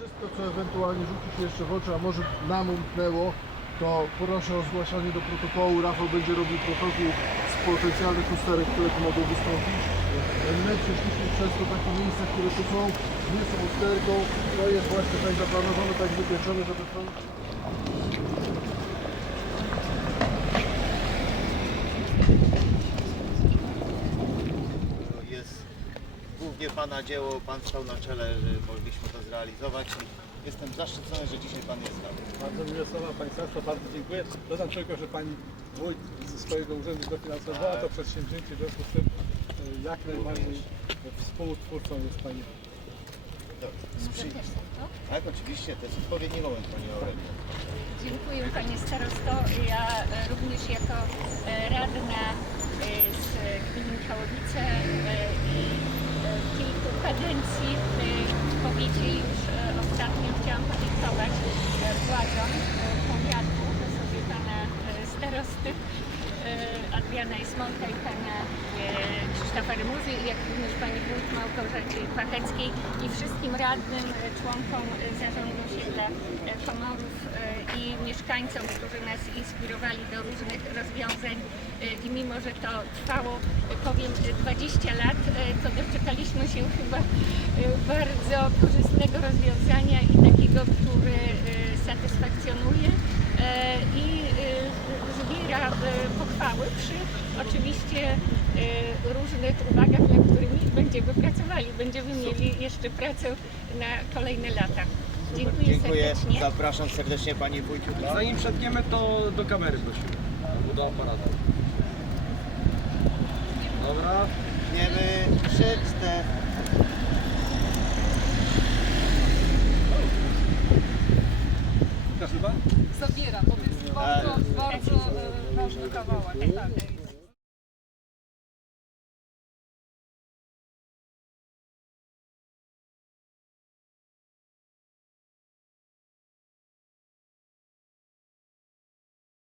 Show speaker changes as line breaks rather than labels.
To, co ewentualnie rzuci się jeszcze w oczy, a może nam umknęło, to proszę o zgłaszanie do protokołu. Rafał będzie robił protokół z potencjalnych usterek, które tu mogą wystąpić. My przeszliśmy przez to takie miejsca, które tu są, nie są usterką. To jest właśnie tak zaplanowane, tak wypieczone, żeby. To
jest Pana dzieło, Pan stał na czele, że mogliśmy to zrealizować i jestem zaszczycony, że dzisiaj Pan jest z nami.
Bardzo miłe słowa Państwa, bardzo dziękuję. Dodam tylko, że Pani Wójt ze swojego urzędu dofinansowała to przedsięwzięcie, w związku z tym e, jak najbardziej współtwórcą jest Pani.
Sprzy- Tak, oczywiście, to jest odpowiedni moment Pani Aurelio.
Dziękuję Panie Starosto. Ja e, również jako e, radna z gminy Michałowice e, i e, e, w powiecie już e, ostatnio chciałam podziękować e, władzom powiatu, w osobie Pana Starosty Adriana Ismonka i Pana Krzysztofa Rymuzy, jak również Pani Wójt Małgorzaty Pacheckiej i wszystkim radnym, członkom zarządu osiedla Komorów i mieszkańcom, którzy nas inspirowali do różnych rozwiązań e, i mimo, że to trwało, e, powiem, e, 20 lat, e, to doczekaliśmy się chyba bardzo korzystnego rozwiązania i takiego, które e, satysfakcjonuje i zbiera pochwały przy oczywiście różnych uwagach, nad którymi będziemy pracowali. Będziemy mieli jeszcze pracę na kolejne lata. Dziękuję,
Dziękuję,
serdecznie.
zapraszam serdecznie Pani Wójciu.
Zanim przetniemy, to do kamery prosimy. Albo do aparatu. Dobra.
Wiemy, trzy, cztery.
Pokaż chyba?
Zabiera, bo to jest bardzo, bardzo e, ważny kawałek. Tak.